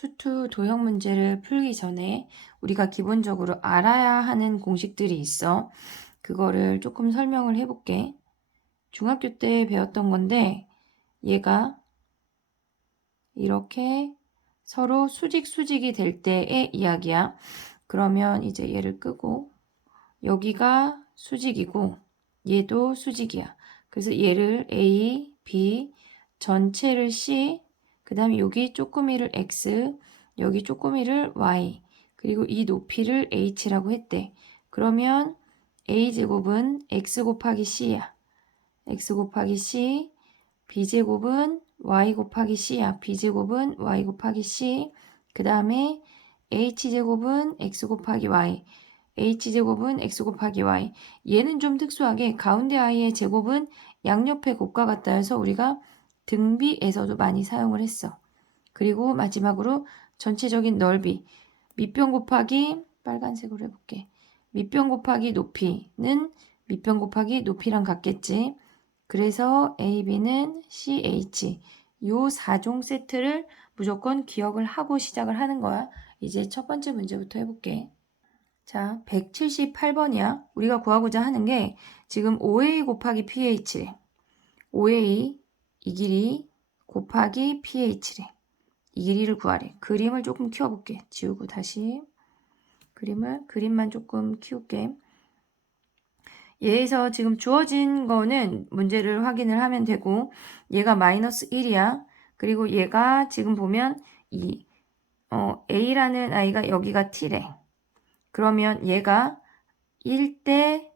수투 도형 문제를 풀기 전에 우리가 기본적으로 알아야 하는 공식들이 있어. 그거를 조금 설명을 해볼게. 중학교 때 배웠던 건데 얘가 이렇게 서로 수직이 될 때의 이야기야. 그러면 이제 얘를 끄고 여기가 수직이고 얘도 수직이야. 그래서 얘를 A, B, 전체를 C, 그 다음에 여기 쪼끄미를 X, 여기 쪼끄미를 Y, 그리고 이 높이를 H라고 했대. 그러면 A제곱은 X 곱하기 C야. X 곱하기 C, B제곱은 Y 곱하기 C야. B제곱은 Y 곱하기 C, 그 다음에 H제곱은 X 곱하기 Y, H제곱은 X 곱하기 Y. 얘는 좀 특수하게 가운데 I의 제곱은 양옆의 곱과 같다 해서 우리가 등비에서도 많이 사용을 했어. 그리고 마지막으로 전체적인 넓이. 밑변 곱하기 빨간색으로 해볼게. 밑변 곱하기 높이는 밑변 곱하기 높이랑 같겠지. 그래서 AB는 CH. 요 4종 세트를 무조건 기억을 하고 시작을 하는 거야. 이제 첫 번째 문제부터 해볼게. 자, 178번이야. 우리가 구하고자 하는 게 지금 OA 곱하기 PH래. OA 이 길이 곱하기 PH래. 이 길이를 구하래. 그림을 조금 키워볼게. 지우고 다시 그림만 조금 키울게. 얘에서 지금 주어진 거는 문제를 확인을 하면 되고 얘가 마이너스 1이야. 그리고 얘가 지금 보면 이 A라는 아이가 여기가 T래. 그러면 얘가 1대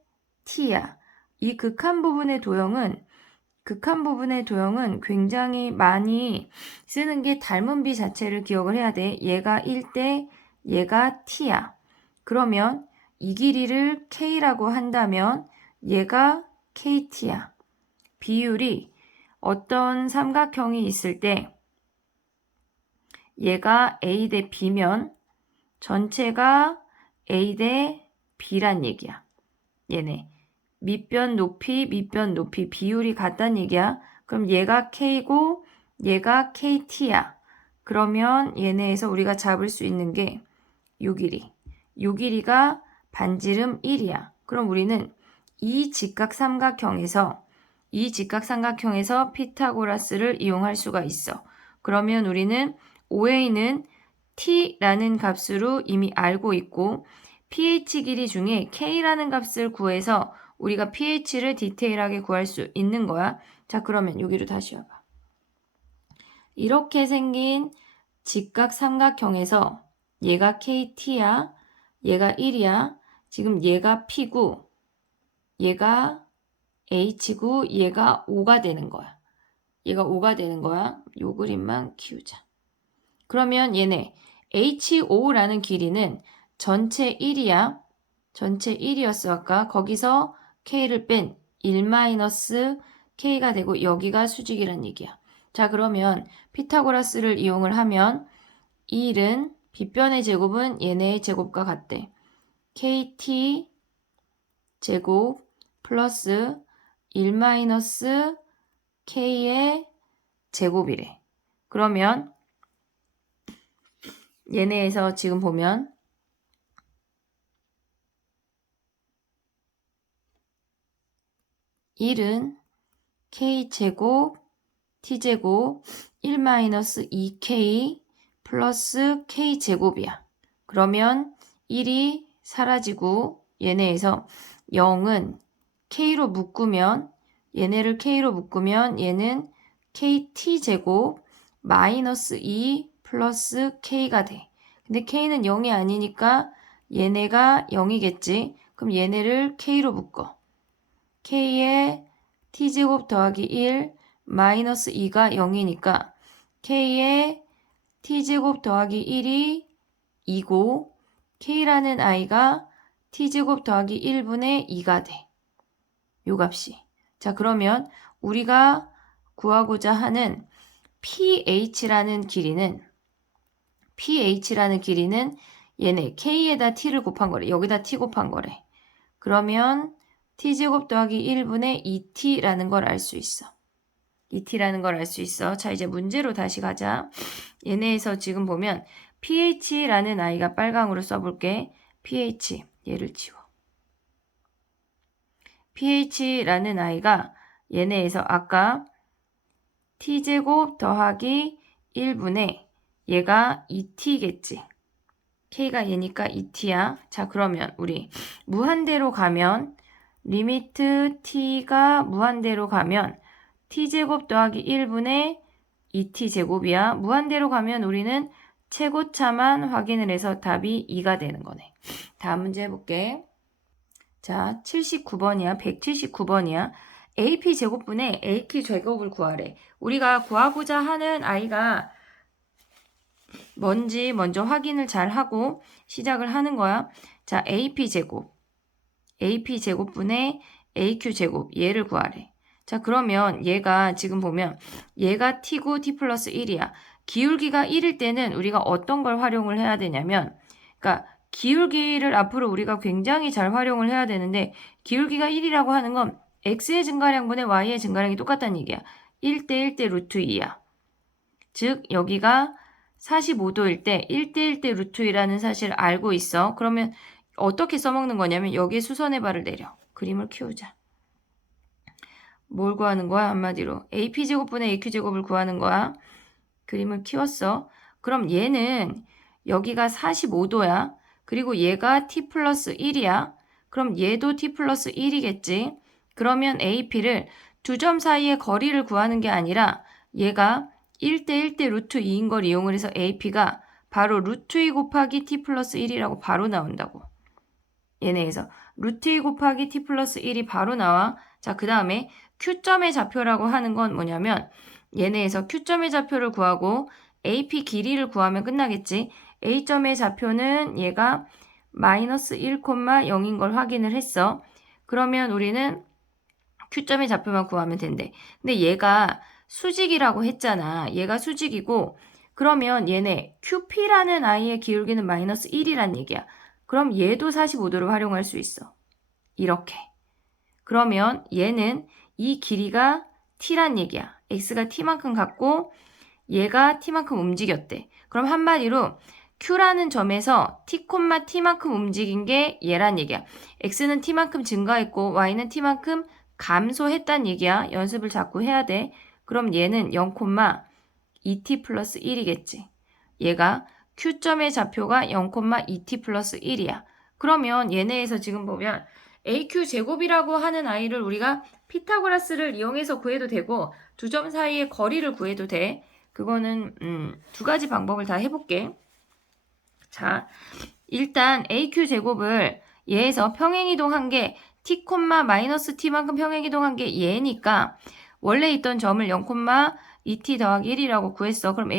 T야. 이 극한 부분의 도형은 굉장히 많이 쓰는 게 닮은 비 자체를 기억을 해야 돼. 얘가 1대 얘가 T야. 그러면 이 길이를 K라고 한다면 얘가 KT야. 비율이 어떤 삼각형이 있을 때 얘가 A 대 B면 전체가 A 대 B란 얘기야. 얘네. 밑변 높이 비율이 같다는 얘기야. 그럼 얘가 K고 얘가 KT야. 그러면 얘네에서 우리가 잡을 수 있는 게 요 길이. 요 길이가 반지름 1이야. 그럼 우리는 이 직각삼각형에서 피타고라스를 이용할 수가 있어. 그러면 우리는 OA는 T라는 값으로 이미 알고 있고 pH 길이 중에 K라는 값을 구해서 우리가 pH를 디테일하게 구할 수 있는 거야. 자, 그러면 여기로 다시 와봐. 이렇게 생긴 직각삼각형에서 얘가 KT야. 얘가 1이야. 지금 얘가 P고 얘가 H고 얘가 O가 되는 거야. 요 그림만 키우자. 그러면 얘네 HO라는 길이는 전체 1이야. 전체 1이었어 아까. 거기서 K를 뺀 1-K가 되고 여기가 수직이란 얘기야. 자, 그러면 피타고라스를 이용을 하면 1은 빗변의 제곱은 얘네의 제곱과 같대. KT 제곱 플러스 1-K의 제곱이래. 그러면 얘네에서 지금 보면 1은 K제곱 T제곱 1-2K 플러스 K제곱이야. 그러면 1이 사라지고 얘네에서 0은 K로 묶으면 얘네를 K로 묶으면 얘는 KT제곱 마이너스 2 플러스 K가 돼. 근데 K는 0이 아니니까 얘네가 0이겠지. 그럼 얘네를 K로 묶어. K의 T제곱 더하기 1 마이너스 2가 0이니까 K의 T제곱 더하기 1이 2고 K라는 아이가 T제곱 더하기 1분의 2가 돼. 요 값이. 자, 그러면 우리가 구하고자 하는 PH라는 길이는 얘네 K에다 T를 곱한 거래. 여기다 T 곱한 거래. 그러면 T제곱 더하기 1분의 2T라는 걸 알 수 있어. 2t라는 걸 알 수 있어. 자, 이제 문제로 다시 가자. 얘네에서 지금 보면 ph라는 아이가 빨강으로 써볼게. ph, 얘를 지워. ph라는 아이가 얘네에서 아까 t제곱 더하기 1분의 얘가 2t겠지. k가 얘니까 2t야. 자, 그러면 우리 무한대로 가면 리미트 t가 무한대로 가면 t제곱 더하기 1분의 2t제곱이야. 무한대로 가면 우리는 최고차만 확인을 해서 답이 2가 되는 거네. 다음 문제 해볼게. 자, 79번이야. 179번이야. ap제곱분의 aq제곱을 구하래. 우리가 구하고자 하는 아이가 뭔지 먼저 확인을 잘 하고 시작을 하는 거야. 자, ap제곱분의 aq제곱 얘를 구하래. 자, 그러면 얘가 지금 보면 얘가 t고 t 플러스 1이야. 기울기가 1일 때는 우리가 어떤 걸 활용을 해야 되냐면, 그러니까 기울기를 앞으로 우리가 굉장히 잘 활용을 해야 되는데, 기울기가 1이라고 하는 건 x의 증가량분의 y의 증가량이 똑같다는 얘기야. 1대 1대 루트 2야. 즉 여기가 45도일 때 1대 1대 루트 2라는 사실을 알고 있어. 그러면 어떻게 써먹는 거냐면 여기에 수선의 발을 내려. 그림을 키우자. 뭘 구하는 거야? 한마디로 ap제곱분의 aq제곱을 구하는 거야. 그림을 키웠어. 그럼 얘는 여기가 45도야. 그리고 얘가 t 플러스 1이야. 그럼 얘도 t 플러스 1이겠지. 그러면 ap를 두 점 사이의 거리를 구하는 게 아니라 얘가 1대 1대 루트 2인 걸 이용을 해서 ap가 바로 루트 2 곱하기 t 플러스 1이라고 바로 나온다고. 얘네에서 루트 2 곱하기 t 플러스 1이 바로 나와. 자, 그 다음에 q점의 좌표라고 하는 건 뭐냐면 얘네에서 q점의 좌표를 구하고 AP 길이를 구하면 끝나겠지. A점의 좌표는 얘가 마이너스 1,0인 걸 확인을 했어. 그러면 우리는 q점의 좌표만 구하면 된대. 근데 얘가 수직이라고 했잖아. 얘가 수직이고 그러면 얘네 QP라는 아이의 기울기는 마이너스 1이란 얘기야. 그럼 얘도 45도를 활용할 수 있어. 이렇게. 그러면 얘는 이 길이가 t란 얘기야. x가 t만큼 갖고 얘가 t만큼 움직였대. 그럼 한마디로 q라는 점에서 t, t만큼 움직인 게 얘란 얘기야. x는 t만큼 증가했고 y는 t만큼 감소했단 얘기야. 연습을 자꾸 해야 돼. 그럼 얘는 0,2t 플러스 1이겠지. 얘가 q점의 좌표가 0,2t 플러스 1이야. 그러면 얘네에서 지금 보면 aq제곱이라고 하는 아이를 우리가 피타고라스를 이용해서 구해도 되고 두 점 사이의 거리를 구해도 돼. 그거는 두 가지 방법을 다 해볼게. 자, 일단 aq제곱을 얘에서 평행이동한 게 t, 마이너스 t만큼 평행이동한 게 얘니까 원래 있던 점을 0,2t 더하기 1이라고 구했어. 그럼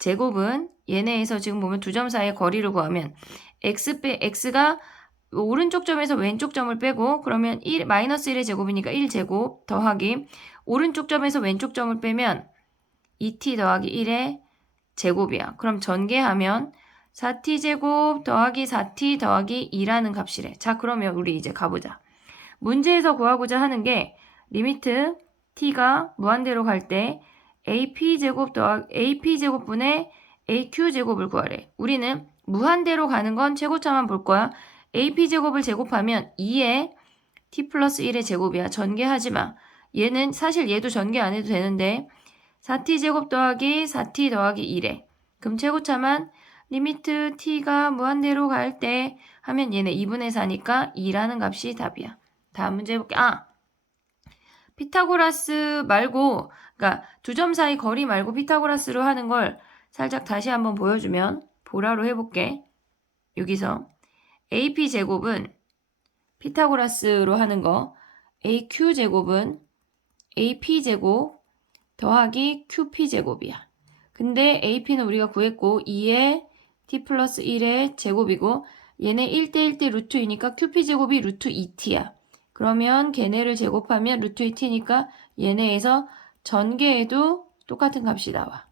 aq제곱은 얘네에서 지금 보면 두 점 사이의 거리를 구하면 x가 오른쪽 점에서 왼쪽 점을 빼고 그러면 마이너스 1의 제곱이니까 1제곱 더하기 오른쪽 점에서 왼쪽 점을 빼면 2t 더하기 1의 제곱이야. 그럼 전개하면 4t제곱 더하기 4t 더하기 2라는 값이래. 자, 그러면 우리 이제 가보자. 문제에서 구하고자 하는 게 리미트 t가 무한대로 갈 때 ap제곱분의 aq제곱을 구하래. 우리는 무한대로 가는 건 최고차만 볼 거야. ap제곱을 제곱하면 2의 t 플러스 1의 제곱이야. 전개하지 마. 얘는 사실 얘도 전개 안 해도 되는데 4t제곱 더하기 4t 더하기 1에 그럼 최고차만 리미트 t가 무한대로 갈 때 하면 얘네 2분의 4니까 2라는 값이 답이야. 다음 문제 해볼게. 피타고라스 말고 그러니까 두 점 사이 거리 말고 피타고라스로 하는 걸 살짝 다시 한번 보여주면 보라로 해볼게. 여기서 ap제곱은 피타고라스로 하는 거 aq제곱은 ap제곱 더하기 qp제곱이야. 근데 ap는 우리가 구했고 2의 t 플러스 1의 제곱이고 얘네 1대 1대 루트 2니까 qp제곱이 루트 2t야. 그러면 걔네를 제곱하면 루트 2t니까 얘네에서 전개해도 똑같은 값이 나와.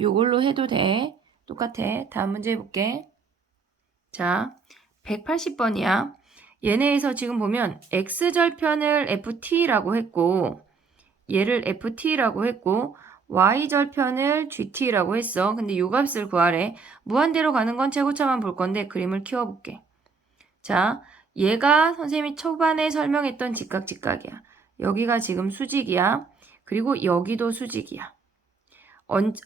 요걸로 해도 돼. 똑같아. 다음 문제 해볼게. 자, 180번이야. 얘네에서 지금 보면 x절편을 ft라고 했고 얘를 ft라고 했고 y절편을 gt라고 했어. 근데 요 값을 구하래. 무한대로 가는 건 최고차만 볼 건데 그림을 키워볼게. 자, 얘가 선생님이 초반에 설명했던 직각이야. 여기가 지금 수직이야. 그리고 여기도 수직이야.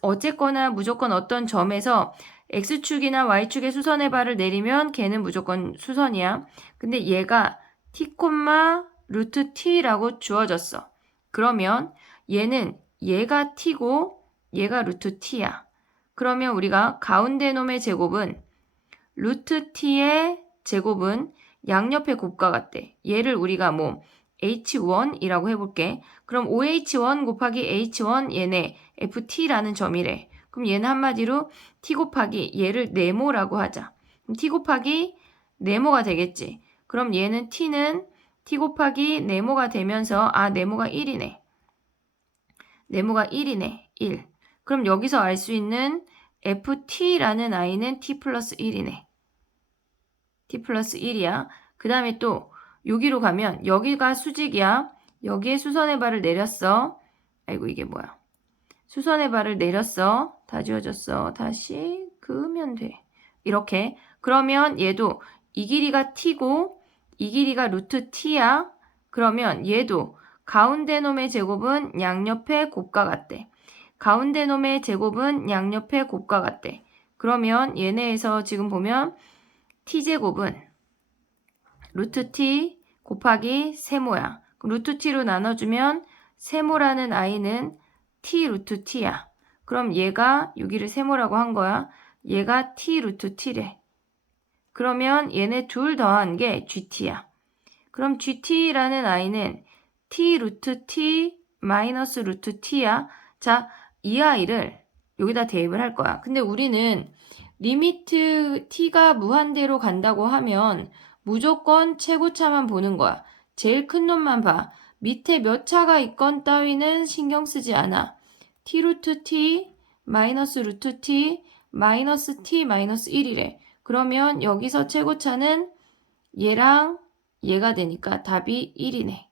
어쨌거나 무조건 어떤 점에서 x축이나 y축의 수선의 발을 내리면 걔는 무조건 수선이야. 근데 얘가 t, 루트 t라고 주어졌어. 그러면 얘가 t고 얘가 루트 t야. 그러면 우리가 가운데 놈의 제곱은 루트 t의 제곱은 양옆의 곱과 같대. 얘를 우리가 뭐 h1이라고 해볼게. 그럼 5h1 곱하기 h1 얘네 ft라는 점이래. 그럼 얘는 한마디로 t 곱하기 얘를 네모라고 하자. 그럼 t 곱하기 네모가 되겠지. 그럼 얘는 t는 t 곱하기 네모가 되면서 네모가 1이네. 네모가 1이네. 1. 그럼 여기서 알 수 있는 ft라는 i는 t 플러스 1이네. t 플러스 1이야. 그 다음에 또 여기로 가면 여기가 수직이야. 여기에 수선의 발을 내렸어. 아이고 이게 뭐야. 수선의 발을 내렸어. 다 지워졌어. 다시 그으면 돼. 이렇게. 그러면 얘도 이 길이가 t고 이 길이가 루트 t야. 그러면 얘도 가운데 놈의 제곱은 양옆의 곱과 같대. 가운데 놈의 제곱은 양옆의 곱과 같대. 그러면 얘네에서 지금 보면 t제곱은 루트 t 곱하기 세모야. 루트 t로 나눠주면 세모라는 i는 t 루트 t야. 그럼 얘가 여기를 세모라고 한 거야. 얘가 t 루트 t래. 그러면 얘네 둘 더한 게 gt야. 그럼 gt라는 i는 t 루트 t 마이너스 루트 t야. 자, 이 i를 여기다 대입을 할 거야. 근데 우리는 리미트 t가 무한대로 간다고 하면 무조건 최고차만 보는 거야. 제일 큰 놈만 봐. 밑에 몇 차가 있건 따위는 신경 쓰지 않아. t 루트 t 마이너스 루트 t 마이너스 t 마이너스 1이래. 그러면 여기서 최고차는 얘랑 얘가 되니까 답이 1이네.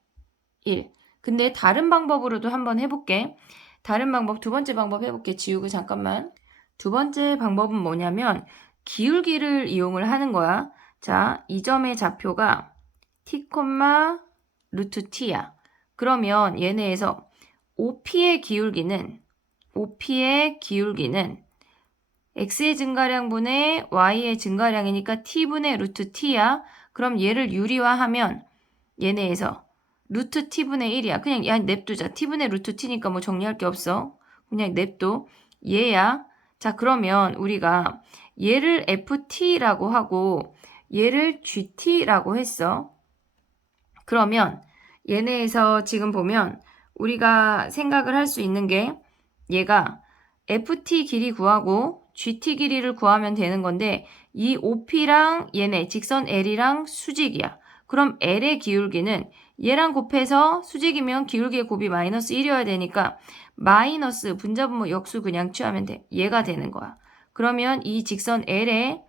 1. 근데 다른 방법으로도 한번 해볼게. 다른 방법, 두 번째 방법 해볼게. 지우고 잠깐만. 두 번째 방법은 뭐냐면 기울기를 이용을 하는 거야. 자, 이 점의 좌표가 t, 루트 t야. 그러면 얘네에서 OP의 기울기는 x의 증가량분의 y의 증가량이니까 t분의 루트 t야. 그럼 얘를 유리화하면 얘네에서 루트 t분의 1이야. 그냥 냅두자. t분의 루트 t니까 뭐 정리할 게 없어. 그냥 냅둬. 얘야. 자, 그러면 우리가 얘를 ft라고 하고 얘를 gt라고 했어. 그러면 얘네에서 지금 보면 우리가 생각을 할 수 있는 게 얘가 ft 길이 구하고 gt 길이를 구하면 되는 건데 이 OP랑 얘네 직선 L이랑 수직이야. 그럼 L의 기울기는 얘랑 곱해서 수직이면 기울기의 곱이 마이너스 1이어야 되니까 마이너스 분자분모 역수 그냥 취하면 돼. 얘가 되는 거야. 그러면 이 직선 L의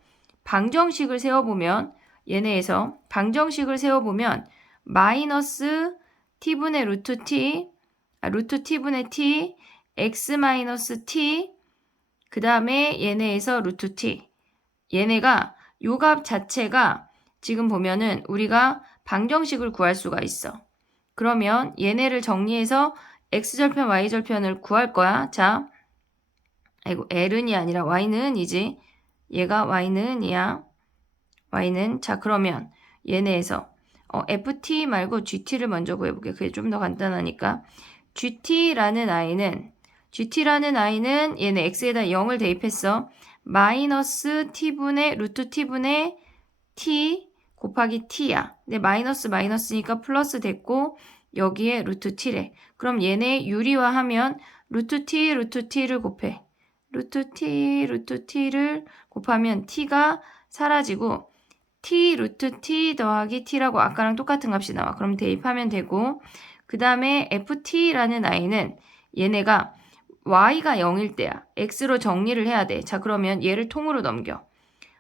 방정식을 세워보면 얘네에서 방정식을 세워보면 마이너스 t분의 루트 t분의 t x 마이너스 t 그 다음에 얘네에서 루트 t 얘네가 요 값 자체가 지금 보면은 우리가 방정식을 구할 수가 있어. 그러면 얘네를 정리해서 x절편 y절편을 구할 거야. 자, 아이고 l은이 아니라 y는이지. 얘가 y는이야. y는 자 그러면 얘네에서 ft 말고 gt를 먼저 구해볼게. 그게 좀 더 간단하니까 gt라는 i는 얘네 x에다 0을 대입했어. 마이너스 t분의 루트 t분의 t 곱하기 t야. 근데 마이너스니까 플러스 됐고 여기에 루트 t래. 그럼 얘네 유리화하면 루트 t를 곱해. 루트 t를 곱하면 t가 사라지고 t 루트 t 더하기 t라고 아까랑 똑같은 값이 나와. 그럼 대입하면 되고 그 다음에 ft라는 i는 얘네가 y가 0일 때야. x로 정리를 해야 돼. 자 그러면 얘를 통으로 넘겨.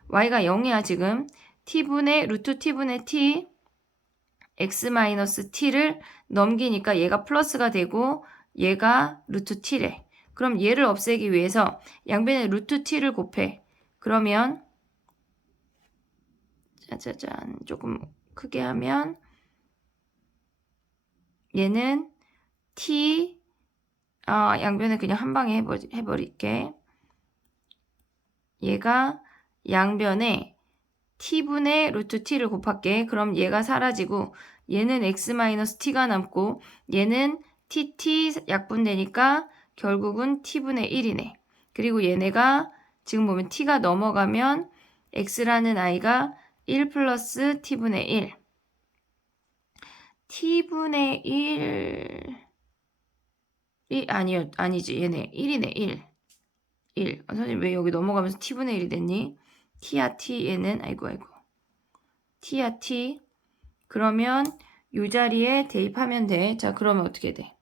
y가 0이야 지금. t분의 루트 t분의 t x-t를 넘기니까 얘가 플러스가 되고 얘가 루트 t래. 그럼 얘를 없애기 위해서 양변에 루트 t를 곱해. 그러면 짜자잔 조금 크게 하면 얘는 t 양변에 그냥 한 방에 해버릴게. 얘가 양변에 t분의 루트 t를 곱할게. 그럼 얘가 사라지고 얘는 x-t가 남고 얘는 tt 약분되니까 결국은 t분의 1이네. 그리고 얘네가 지금 보면 t가 넘어가면 x라는 i가 1 플러스 t분의 1 t분의 1 아니지 얘네 1이네 1 선생님 왜 여기 넘어가면서 t분의 1이 됐니? t야 t 얘는 아이고 t야 t 그러면 이 자리에 대입하면 돼. 자 그러면 어떻게 돼?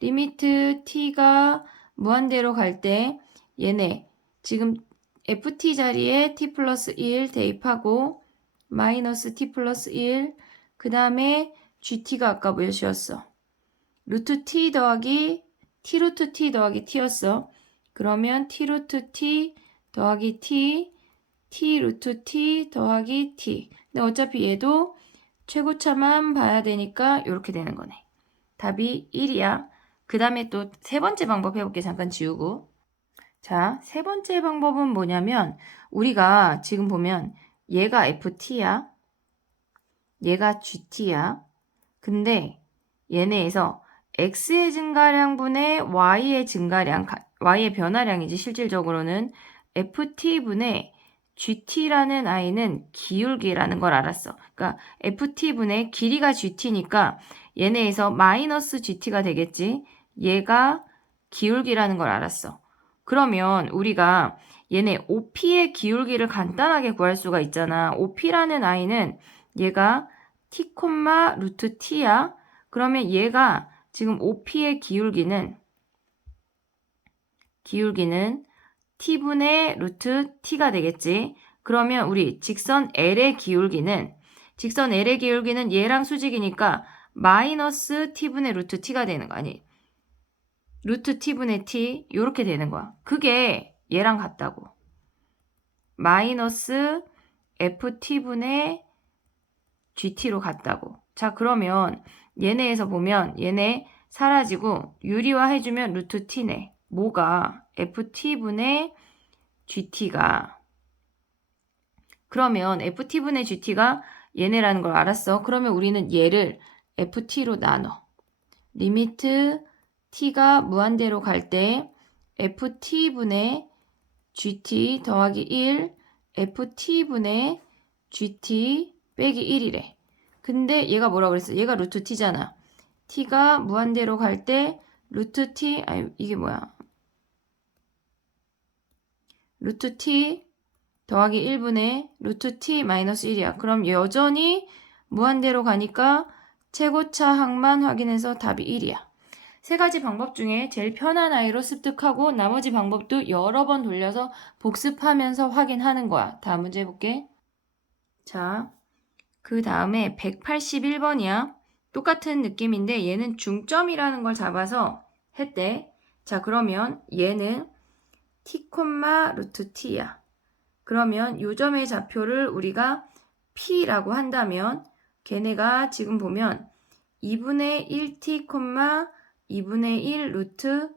리미트 t가 무한대로 갈 때 얘네 지금 ft 자리에 t 플러스 1 대입하고 마이너스 t 플러스 1 그 다음에 gt가 아까 몇이었어? 루트 t 더하기 t 루트 t 더하기 t였어. 그러면 t 루트 t 더하기 t t 루트 t 더하기 t 근데 어차피 얘도 최고차만 봐야 되니까 이렇게 되는 거네. 답이 1이야. 그 다음에 또 세 번째 방법 해볼게. 잠깐 지우고. 자, 세 번째 방법은 뭐냐면 우리가 지금 보면 얘가 ft야. 얘가 gt야. 근데 얘네에서 x의 증가량분의 y의 증가량, y의 변화량이지 실질적으로는 ft분의 gt라는 i는 기울기라는 걸 알았어. 그러니까 ft분의 길이가 gt니까 얘네에서 마이너스 gt가 되겠지. 얘가 기울기라는 걸 알았어. 그러면 우리가 얘네 OP의 기울기를 간단하게 구할 수가 있잖아. OP라는 i는 얘가 t, 루트 t야. 그러면 얘가 지금 OP의 기울기는 t분의 루트 t가 되겠지. 그러면 우리 직선 L의 기울기는 얘랑 수직이니까 마이너스 t분의 루트 t가 되는 거 아니? 루트 t분의 t 이렇게 되는 거야. 그게 얘랑 같다고. 마이너스 ft분의 gt로 같다고. 자 그러면 얘네에서 보면 얘네 사라지고 유리화 해주면 루트 t네. 뭐가? ft분의 gt가. 그러면 ft분의 gt가 얘네라는 걸 알았어. 그러면 우리는 얘를 ft로 나눠. 리미트 t가 무한대로 갈 때 ft분의 gt 더하기 1 ft분의 gt 빼기 1이래. 근데 얘가 뭐라고 그랬어? 얘가 루트 t잖아. t가 무한대로 갈 때 루트 t 아니 이게 뭐야? 루트 t 더하기 1분의 루트 t 마이너스 1이야. 그럼 여전히 무한대로 가니까 최고차 항만 확인해서 답이 1이야. 세 가지 방법 중에 제일 편한 아이로 습득하고 나머지 방법도 여러 번 돌려서 복습하면서 확인하는 거야. 다음 문제 해볼게. 자, 그 다음에 181번이야. 똑같은 느낌인데 얘는 중점이라는 걸 잡아서 했대. 자, 그러면 얘는 t, 루트 t야. 그러면 요 점의 좌표를 우리가 p라고 한다면 걔네가 지금 보면 2분의 1t, 2분의 1 루트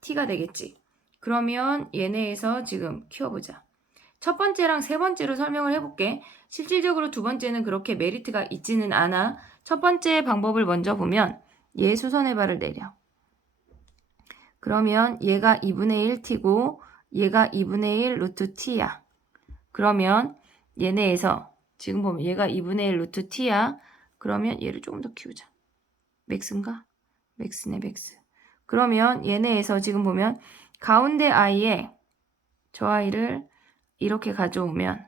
t가 되겠지. 그러면 얘네에서 지금 키워보자. 첫 번째랑 세 번째로 설명을 해볼게. 실질적으로 두 번째는 그렇게 메리트가 있지는 않아. 첫 번째 방법을 먼저 보면 얘 수선의 발을 내려. 그러면 얘가 2분의 1t고 얘가 2분의 1 루트 t야. 그러면 얘네에서 지금 보면 얘가 2분의 1 루트 t야. 그러면 얘를 조금 더 키우자. 맥스인가? 맥스네 맥스. 그러면 얘네에서 지금 보면 가운데 i에 저 i를 이렇게 가져오면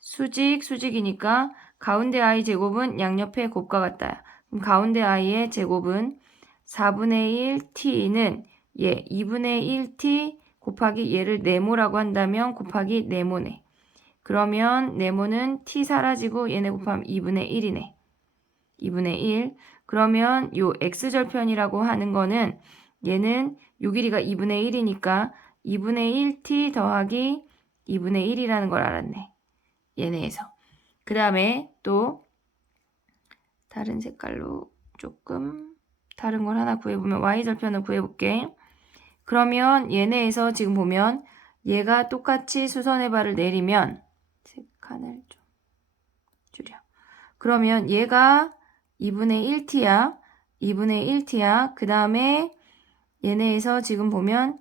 수직이니까 가운데 i 제곱은 양옆에 곱과 같다. 그럼 가운데 i의 제곱은 4분의 1 t는 얘 2분의 1 t 곱하기 얘를 네모라고 한다면 곱하기 네모네. 그러면 네모는 t 사라지고 얘네 곱하면 2분의 1이네. 2분의 1. 그러면 요 x절편이라고 하는 거는 얘는 요 길이가 2분의 1이니까 2분의 1t 더하기 2분의 1이라는 걸 알았네. 얘네에서. 그 다음에 또 다른 색깔로 조금 다른 걸 하나 구해보면 y절편을 구해볼게. 그러면 얘네에서 지금 보면 얘가 똑같이 수선의 발을 내리면 색칸을 좀 줄여. 그러면 얘가 2분의 1t야. 2분의 1t야. 그 다음에 얘네에서 지금 보면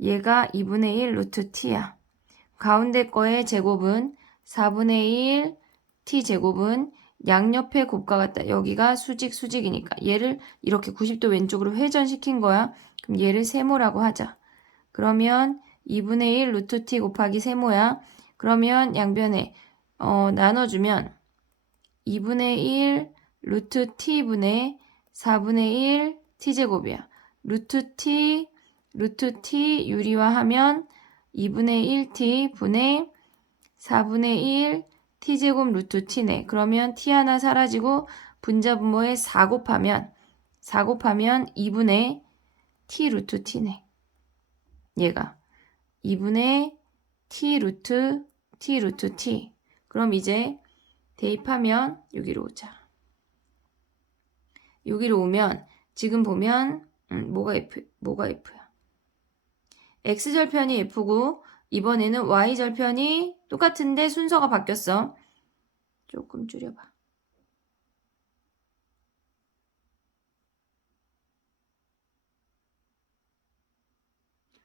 얘가 2분의 1 루트 t야. 가운데 거의 제곱은 4분의 1 t 제곱은 양옆의 곱과 같다. 여기가 수직이니까 얘를 이렇게 90도 왼쪽으로 회전시킨 거야. 그럼 얘를 세모라고 하자. 그러면 2분의 1 루트 t 곱하기 세모야. 그러면 양변에 나눠주면 2분의 1 루트 t분의 4분의 1 t제곱이야. 루트 t 유리화하면 2분의 1t 분의 4분의 1 t제곱 루트 t네. 그러면 t 하나 사라지고 분자분모에 4 곱하면 2분의 t 루트 t네. 얘가 2분의 t 루트 t. 그럼 이제 대입하면 여기로 오자. 여기로 오면 지금 보면 뭐가 F야? X절편이 F고 이번에는 Y절편이 똑같은데 순서가 바뀌었어. 조금 줄여봐.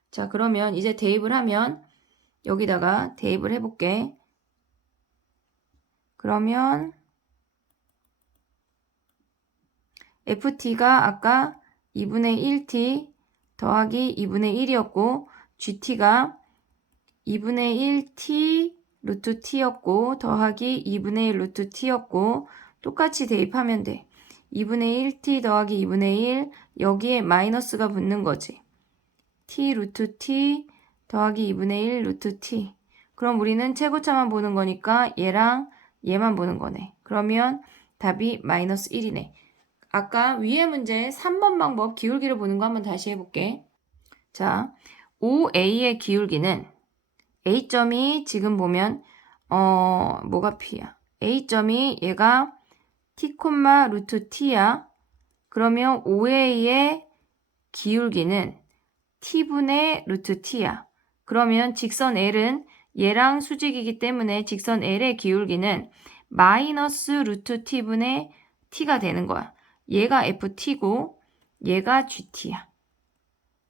자, 그러면 이제 대입을 하면 여기다가 대입을 해볼게. 그러면 FT가 아까 2분의 1T 더하기 2분의 1이었고 GT가 2분의 1T 루트 T였고 더하기 2분의 1 루트 T였고 똑같이 대입하면 돼. 2분의 1T 더하기 2분의 1 여기에 마이너스가 붙는 거지. T 루트 T 더하기 2분의 1 루트 T. 그럼 우리는 최고차만 보는 거니까 얘랑 얘만 보는 거네. 그러면 답이 마이너스 1이네. 아까 위에 문제 3번 방법 기울기를 보는 거 한번 다시 해볼게. 자, OA의 기울기는 A점이 지금 보면 뭐가 P야? A점이 얘가 T, 루트 T야. 그러면 OA의 기울기는 T분의 루트 T야. 그러면 직선 L은 얘랑 수직이기 때문에 직선 L의 기울기는 마이너스 루트 T분의 T가 되는 거야. 얘가 FT고 얘가 GT야.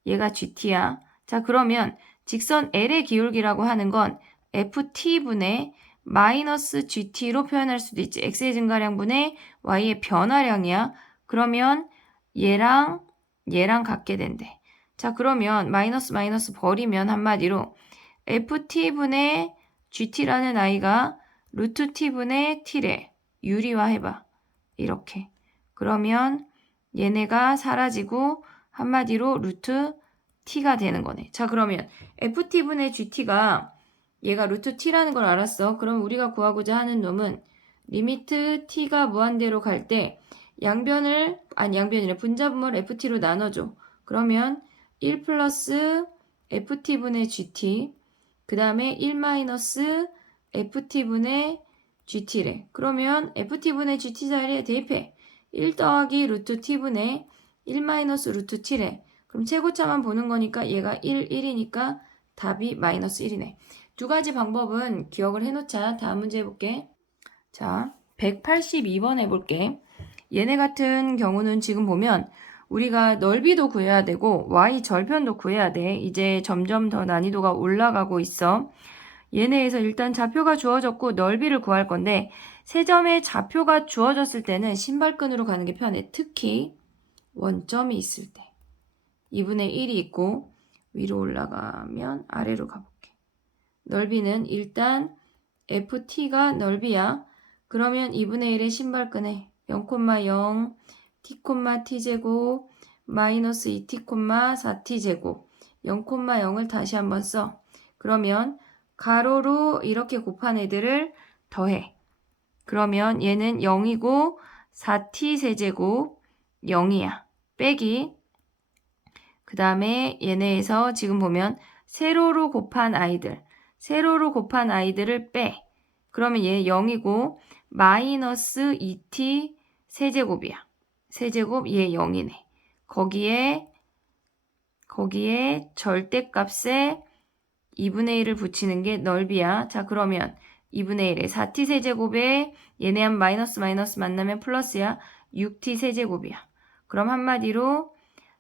얘가 GT야. 자, 그러면 직선 L의 기울기라고 하는 건 FT분의 마이너스 GT로 표현할 수도 있지. X의 증가량분의 Y의 변화량이야. 그러면 얘랑 같게 된대. 자, 그러면 마이너스 버리면 한마디로 FT분의 GT라는 아이가 루트 T분의 T래. 유리화해봐. 이렇게. 그러면 얘네가 사라지고 한마디로 루트 T가 되는 거네. 자, 그러면 FT분의 GT가 얘가 루트 T라는 걸 알았어. 그럼 우리가 구하고자 하는 놈은 리미트 T가 무한대로 갈 때 분자분모를 FT로 나눠줘. 그러면 1 플러스 FT분의 GT 그 다음에 1 마이너스 FT분의 GT래. 그러면 FT분의 GT 자리에 대입해. 1 더하기 루트 T분의 1 마이너스 루트 T래. 그럼 최고차만 보는 거니까 얘가 1이니까 답이 마이너스 1이네. 두 가지 방법은 기억을 해놓자. 다음 문제 해볼게. 자, 182번 해볼게. 얘네 같은 경우는 지금 보면 우리가 넓이도 구해야 되고 y 절편도 구해야 돼. 이제 점점 더 난이도가 올라가고 있어. 얘네에서 일단 좌표가 주어졌고 넓이를 구할 건데 세 점의 좌표가 주어졌을 때는 신발끈으로 가는 게 편해. 특히 원점이 있을 때. 2분의 1이 있고 위로 올라가면 아래로 가볼게. 넓이는 일단 FT가 넓이야. 그러면 2분의 1의 신발끈에 0,0 t, t제곱 마이너스 2t, 4t제곱 0,0을 다시 한번 써. 그러면 가로로 이렇게 곱한 애들을 더해. 그러면 얘는 0이고 4t 세제곱 0이야. 빼기. 그 다음에 얘네에서 지금 보면 세로로 곱한 아이들을 빼. 그러면 얘 0이고 마이너스 2t 세제곱이야. 세제곱 얘 0이네. 거기에 절대값에 2분의 1을 붙이는 게 넓이야. 자, 그러면 2분의 1에 4t 세제곱에 얘네 한 마이너스 만나면 플러스야. 6t 세제곱이야. 그럼 한마디로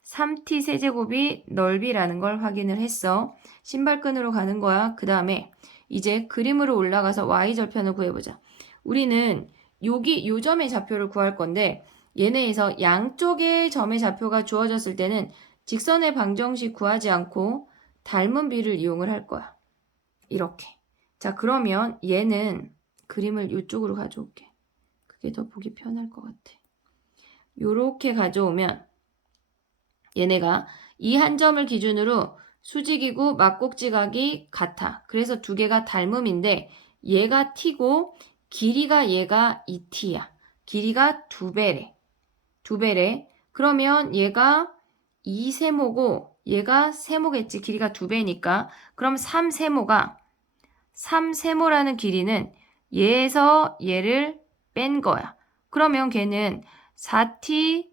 3t 세제곱이 넓이라는 걸 확인을 했어. 신발끈으로 가는 거야. 그 다음에 이제 그림으로 올라가서 y절편을 구해보자. 우리는 요 점의 좌표를 구할 건데 얘네에서 양쪽의 점의 좌표가 주어졌을 때는 직선의 방정식 구하지 않고 닮은 비를 이용을 할 거야. 이렇게. 자, 그러면 얘는 그림을 이쪽으로 가져올게. 그게 더 보기 편할 것 같아. 요렇게 가져오면 얘네가 이 한 점을 기준으로 수직이고 막곡지각이 같아. 그래서 두 개가 닮음인데 얘가 t고 길이가 얘가 2t야. 길이가 2배래. 2배래. 그러면 얘가 2세모고 얘가 세모겠지. 길이가 2배니까. 그럼 3세모라는 길이는 얘에서 얘를 뺀 거야. 그러면 걔는 4t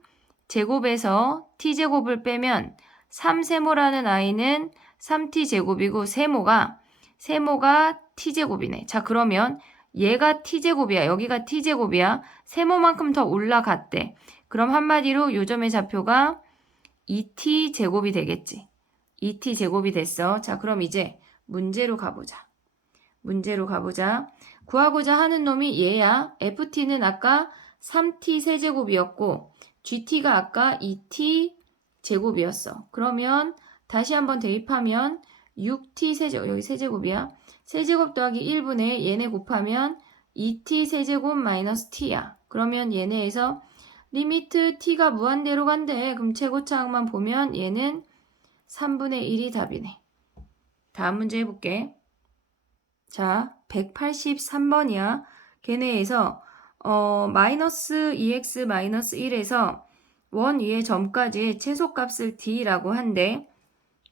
제곱에서 t제곱을 빼면 3세모라는 아이는 3t 제곱이고 세모가 t제곱이네. 자, 그러면 얘가 t제곱이야. 여기가 t제곱이야. 세모만큼 더 올라갔대. 그럼 한마디로 요점의 좌표가 2t제곱이 되겠지. 2t제곱이 됐어. 자, 그럼 이제 문제로 가보자. 구하고자 하는 놈이 얘야. ft는 아까 3t 세제곱이었고 gt가 아까 2t 제곱이었어. 그러면 다시 한번 대입하면 6t 세제곱, 여기 세제곱이야. 세제곱 더하기 1분의 얘네 곱하면 2t 세제곱 마이너스 t야. 그러면 얘네에서 리미트 t가 무한대로 간대. 그럼 최고차항만 보면 얘는 3분의 1이 답이네. 다음 문제 해볼게. 자, 183번이야. 걔네에서 마이너스 2x 마이너스 1에서 원 위의 점까지의 최소값을 d라고 한대.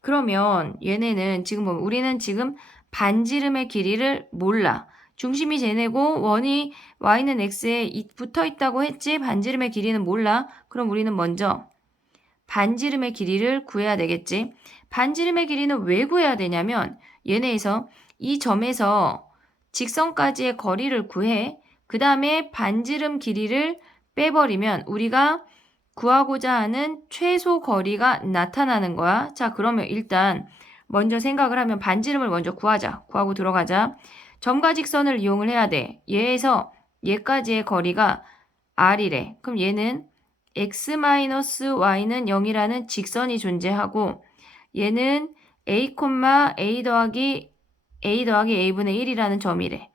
그러면 얘네는 지금 보면 우리는 지금 반지름의 길이를 몰라. 중심이 쟤네고 원이 y는 x에 붙어 있다고 했지. 반지름의 길이는 몰라. 그럼 우리는 먼저 반지름의 길이를 구해야 되겠지. 반지름의 길이는 왜 구해야 되냐면 얘네에서 이 점에서 직선까지의 거리를 구해. 그 다음에 반지름 길이를 빼버리면 우리가 구하고자 하는 최소 거리가 나타나는 거야. 자, 그러면 일단 먼저 생각을 하면 반지름을 먼저 구하자. 구하고 들어가자. 점과 직선을 이용을 해야 돼. 얘에서 얘까지의 거리가 r이래. 그럼 얘는 x-y는 0이라는 직선이 존재하고 얘는 a, a 더하기 a분의 1이라는 점이래.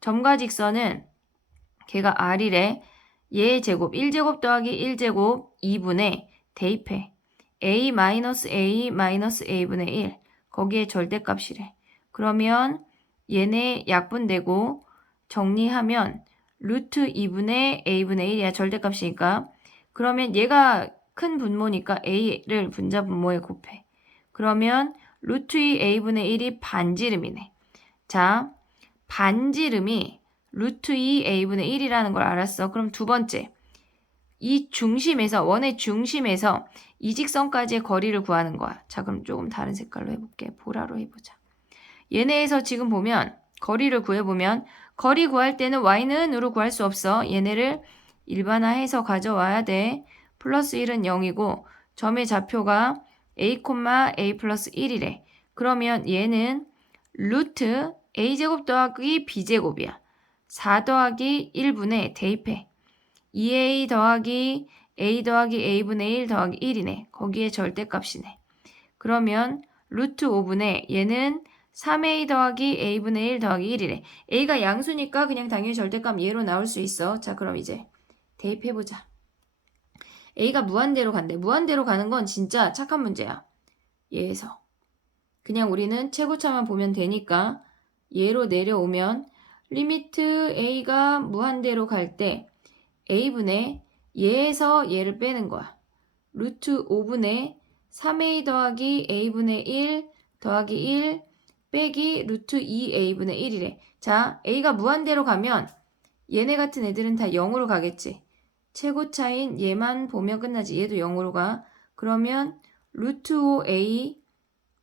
점과 직선은 걔가 r이래. 얘 제곱 1제곱 더하기 1제곱 2분의 대입해. a-a분의 1 거기에 절대값이래. 그러면 얘네 약분되고 정리하면 루트 2분의 a분의 1이야. 절대값이니까. 그러면 얘가 큰 분모니까 a를 분자 분모에 곱해. 그러면 루트 2 a분의 1이 반지름이네. 자, 반지름이 루트 2 a분의 1이라는 걸 알았어. 그럼 두 번째, 원의 중심에서 이 직선까지의 거리를 구하는 거야. 자, 그럼 조금 다른 색깔로 해볼게. 보라로 해보자. 얘네에서 지금 보면 거리를 구해보면 거리 구할 때는 y는으로 구할 수 없어. 얘네를 일반화해서 가져와야 돼. 플러스 1은 0이고 점의 좌표가 a, a 플러스 1이래. 그러면 얘는 루트 a제곱 더하기 b제곱이야. 4 더하기 1분의 대입해. 2a 더하기 a 더하기 a분의 1 더하기 1이네. 거기에 절대값이네. 그러면 루트 5분의 얘는 3a 더하기 a분의 1 더하기 1이래. a가 양수니까 그냥 당연히 절대값 얘로 나올 수 있어. 자, 그럼 이제 대입해보자. a가 무한대로 간대. 무한대로 가는 건 진짜 착한 문제야. 얘에서. 그냥 우리는 최고차만 보면 되니까 얘로 내려오면 리미트 a가 무한대로 갈 때 a분의 얘에서 얘를 빼는 거야. 루트 5분의 3a 더하기 a분의 1 더하기 1 빼기 루트 2a분의 1이래. 자, a가 무한대로 가면 얘네 같은 애들은 다 0으로 가겠지. 최고차인 얘만 보면 끝나지. 얘도 0으로 가. 그러면 루트 5a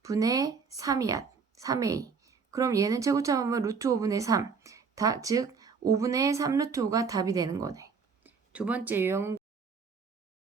분의 3이야. 3a. 그럼 얘는 최고차 보면 루트 5분의 3. 즉 5분의 3 루트 5가 답이 되는 거네. 두 번째 유형은